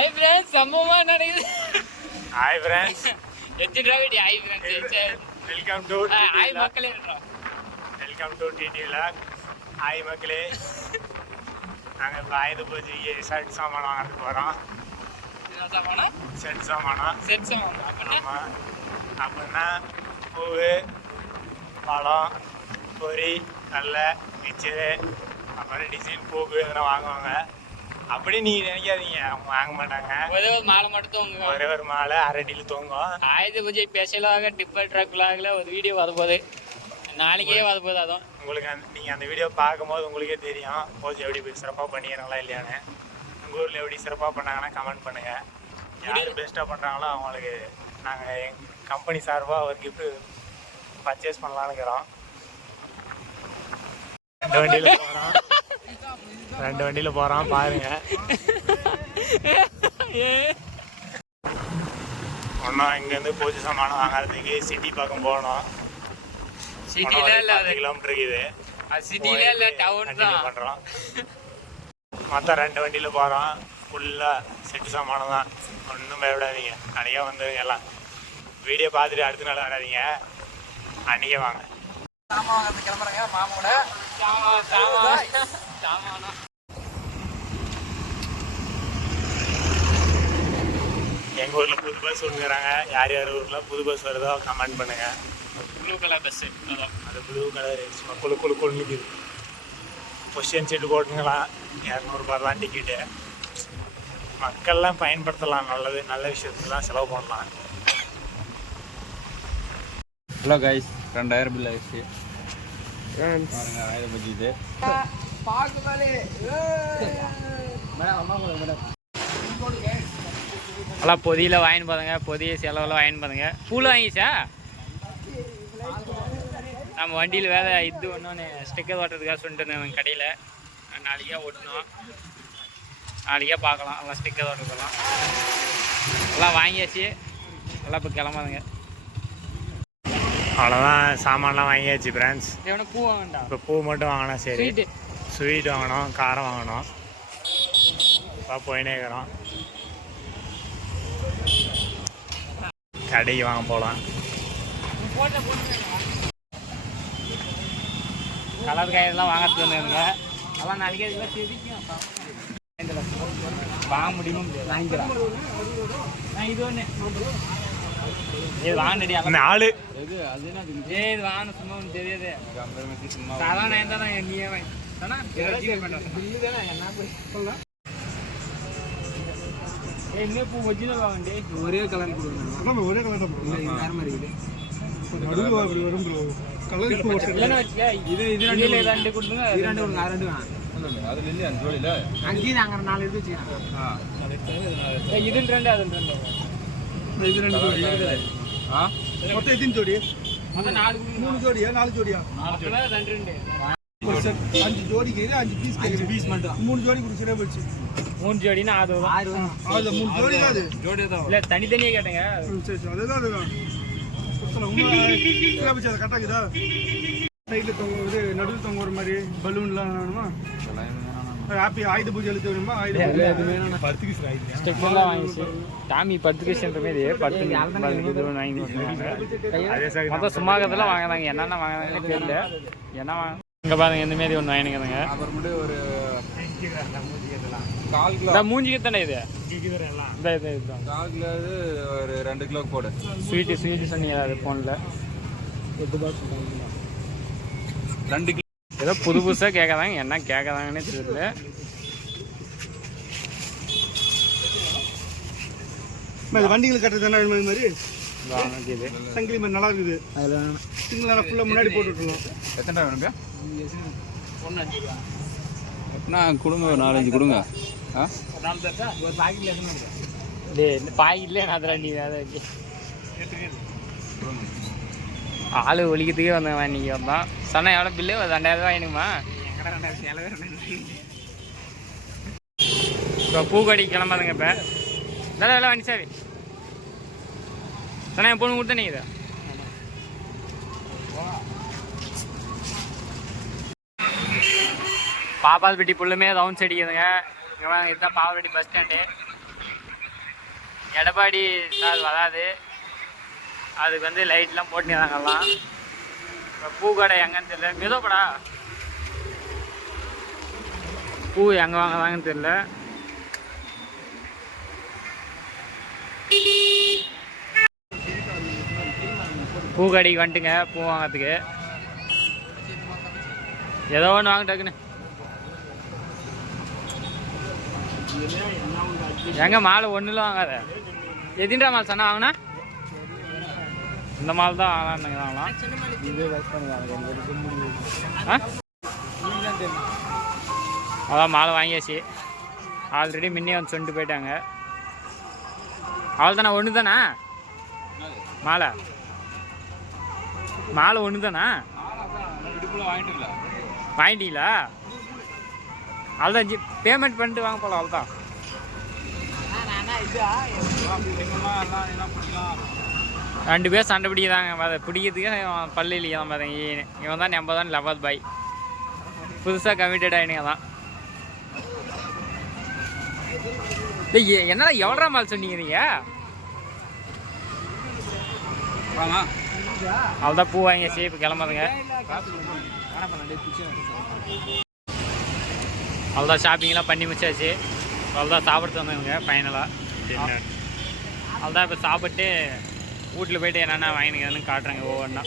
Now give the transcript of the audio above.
Hi friends சம்பவமா நடக்குது. Hi friends எத்திரா வீடி hi friends welcome to hi மக்களே welcome to D D vlog. Hi மக்களே, நாங்கள் இப்போ ஆயுத பூஜைக்கு ஷர்ட் சாமான் வாங்கிறதுக்கு போகிறோம். செட் சாமானம் ஆமாம். அப்படின்னா பூவு, பழம், பொரி, கடலை, மிச்சரு, அப்புறம் டிசைன் பூக்கு இதெல்லாம் வாங்குவாங்க. அப்படி நீங்கள் நினைக்காதீங்க, அவங்க வாங்க மாட்டாங்க. ஒரே ஒரு மாலை மட்டும் தோங்குங்க. ஒரே ஒரு மாலை அரடியில் தோங்கும். ஆயுத பூஜை ஸ்பெஷலாக டிப்பர் ட்ரக் விலாகில் ஒரு வீடியோ வரப்போகுது. நாளைக்கே வரப்போகுது. அதுவும் உங்களுக்கு நீங்கள் அந்த வீடியோ பார்க்கும்போது உங்களுக்கே தெரியும் பூஜை எப்படி சிறப்பாக பண்ணிக்கிறாங்களா இல்லையான்னு. உங்கள் ஊரில் எப்படி சிறப்பாக பண்ணாங்கன்னா கமெண்ட் பண்ணுங்கள். யார் பெஸ்ட்டாக பண்ணுறாங்களோ அவங்களுக்கு நாங்கள் எங்கள் கம்பெனி சார்பாக ஒரு கிஃப்ட்டு பர்ச்சேஸ் பண்ணலான்னுக்கிறோம். ரெண்டு வண்டியில் போகிறோம் பாருங்கள். ஒன்றும் இங்கேருந்து பூஜை சாமானம் வாங்கிறதுக்கு சிட்டி பக்கம் போகணும். சிட்டில இல்ல, 10 கிலோமீட்டருக்கு இது. சிட்டில இல்ல, டவுன் தான் பண்ணுறோம். மொத்தம் 2 வண்டியில் போகிறோம். ஃபுல்லாக செட்டு சாமானம் தான். ஒன்றும் பயப்படாதீங்க, அன்றைக்கே வந்துடுங்க. எல்லாம் வீடியோ பார்த்துட்டு அடுத்த நாள் வராதிங்க, அன்றைக்கே வாங்க. சாமான் வாங்கிறது கிளம்புறேங்க மாமோட. சாமானா எங்கள் ஊரில் புது பஸ் விட்டுக்கிறாங்க. யார் யார் ஊரில் புது பஸ் வருதோ கமெண்ட் பண்ணுங்கள். ப்ளூ கலர் பஸ்ஸு, அது ப்ளூ கலர் சும்மா குழு நிற்கிது. பொசிஷன் சீட்டு போட்டுங்களாம். 200 ரூபா தான் டிக்கெட்டு. மக்கள்லாம் பயன்படுத்தலாம். நல்ல விஷயத்துக்குலாம் செலவு பண்ணலாம். ஹலோ கைஸ், 2000 பில் ஆயிடுச்சு. பாருங்க ஆயுத பூஜை இது. எல்லாம் பொதியில் வாங்கின்னு போதுங்க. பொதிய செலவில் வாங்கின்னு போதுங்க. பூவில் வாங்கிச்சா நம்ம வண்டியில் வேலை இது ஒன்று ஸ்டிக்கர் ஓட்டுறதுக்காக சொல்லிட்டு இருந்தேன் கடையில். நாளைக்கே ஓட்டணும், நாளைக்கே பார்க்கலாம். எல்லாம் ஸ்டிக்கர் ஓட்டுறதெல்லாம் எல்லாம் வாங்கியாச்சு. எல்லாம் இப்போ கிளம்பாதுங்க. அவ்வளோதான், சாமான்லாம் வாங்கியாச்சு ஃப்ரெண்ட்ஸ். எவனா பூ வாங்கண்டா. இப்போ பூ மட்டும் வாங்கினா சரி. ஸ்வீட் வாங்கணும், காரம் வாங்கணும். இப்போ போயினே இருக்கிறோம். கடைக்கு வாங்க போகலாம். கலர் காயெல்லாம் வாங்கிறது வந்துங்க. அதெல்லாம் நாளைக்கே இதெல்லாம் செடிக்கும் வாங்க முடியுமோ வாங்கிக்கிறேன். நான் இது ஒன்று இது வாங்கினடி 4 எது அது என்ன இது வாங்க சும்மா ஒன்று தெரியாது. அதான் நான் தான் நீயே வாங்கி என்ன பூ ஒரிஜினல் வாங்கண்டி. ஒரே கலர் கொடுக்கணும். ஒரே கலர் வேற மாதிரி இருக்குது. நடுவில் அப்படி வரும் ப்ரோ. கலர் இல்லைன்னு வச்சுக்க. இது ரெண்டு ரெண்டு கொடுத்துங்க. இது ரெண்டு கொடுங்க. அது ரெண்டு வேணாம். அது இல்லையா 5 ஜோடியில் 5 நாங்கள் 4 எடுத்து வச்சுக்கலாம். இது ரெண்டு அது ரெண்டு. இது ரெண்டு ஜோடி. மொத்தம் எத்தனை ஜோடி? அதான் 3 ஜோடியா 4 ஜோடியா? ரெண்டு ரெண்டு 5 ஜோடிக்கு 5 பீஸ். 5 பீஸ் மட்டும் 3 ஜோடி கொடுத்துட்டே போச்சு. 3 ஜோடினா அது 6 அது 3 ஜோடி தான். அது ஜோடி தான் இல்ல, தனித்தனியே கேட்டேங்க. சரி அதுதான் அதை கட்டாக்குதா? சைடில் தொங்க நடுவில் தொங்க ஒரு மாதிரி பலூன்லாம் வேணுமா? ஹாப்பி ஆயுத பூஜை எழுத்து வேணுமா? ஆயுத ஸ்டிக்கர்லாம் வாங்கிச்சு. டாமி 10 கிஷன்ற மாரி 10 வாங்கி மொத்தம் சும்மா இருக்கிறதெல்லாம் வாங்கினாங்க. என்னென்ன வாங்கினாங்கன்னு தெரியல. என்ன வாங்க இங்கே பாருங்க, இந்த மாரி ஒன்று வாங்கினுங்க. அப்புறமேட்டு ஒரு 4 கிலோ மூஞ்சிக்கு தானே இது. இந்த இது 4 கிலோ ஒரு 2 கிலோ போடு. ஸ்வீட்டு சொன்னீங்க அது ஃபோனில் 2 கிலோ. ஏதோ புதுசாக கேட்காதாங்க, என்ன கேட்காதாங்கன்னே தெரியல. வண்டிகள் கட்டுறது தானே இது மாதிரி வாங்கிது. சங்கிலி மாதிரி நல்லா இருக்குது. அதில் சிங்கிளான ஃபுல்லாக முன்னாடி போட்டு விட்டுருவோம். எத்தனை வேணுங்க? எப்படின்னா கொடுங்க, ஒரு 4-5 கொடுங்க. ஒரு பாக்கெட்ல இந்த பாக்கெட்லேயே நான் அதில் நீ அதை ஆளு ஒழிக்கிறதுக்கே வந்தேன். இன்னைக்கு வந்தான். சொன்னால் எவ்வளோ பில்லு? ஒரு 2000 ரூபா வேணுமா? இப்போ பூக்கடி கிளம்பாதுங்க. இப்போ நல்லா வேலை வண்டி சார் சொன்னா என் பொண்ணு கொடுத்தா நீங்கள் பாப்பால்பட்டி புல்லுமே ரவுண்ட்ஸ் அடிக்குதுங்க. இதுதான் பாப்பால்பட்டி பஸ் ஸ்டாண்டு. எடப்பாடி சார் வராது, அதுக்கு வந்து லைட்லாம் போட்டுறாங்கலாம். இப்போ பூக்கடை எங்கன்னு தெரியல, மிதப்படா பூ எங்கே வாங்குறாங்கன்னு தெரியல. பூக்கடைக்கு வந்துட்டுங்க பூ வாங்கிறதுக்கு. ஏதோ ஒன்று வாங்க டக்குன்னு. எங்க மாலை ஒன்றுலாம் வாங்காத. எதின்றா மால் சொன்னா வாங்கினா இந்த மால் தான் வாங்கலாம்னுங்கிறாங்களாம். அதான் மாலை வாங்கியாச்சு. ஆல்ரெடி முன்னே வந்து சொல்லிட்டு போயிட்டாங்க. அவள் தானே ஒன்று தானே மாலை? மாலை ஒன்று தானே வாங்கிட்டீங்களா? அவ்வளோதான் பேமெண்ட் பண்ணிட்டு வாங்க போகலாம். அவ்வளோதான். ரெண்டு பேர் சண்டை பிடிக்கிறாங்க. அதை பிடிக்கிறதுக்கு பல்லு இல்லையா பாருங்க. இவன் தான் நம்ம தான் லவர் பாய். புதுசாக கமிட்டட் ஆகினுங்க தான். என்னடா எவ்வளோ மால் சொன்னீங்க நீங்கள்? அவ்வளோதான் பூ வாங்கியாச்சு. இப்போ கிளம்புறதுங்க. அவ்வளோதான் ஷாப்பிங்லாம் பண்ணி முடிச்சாச்சு. அவ்வளோதான் சாப்பிட்டு வந்தவங்க ஃபைனலாக. அவ்வளோதான் இப்போ சாப்பிட்டு வீட்டில் போய்ட்டு என்னென்ன வாங்கினுங்கன்னு காட்டுறாங்க ஒவ்வொன்றா.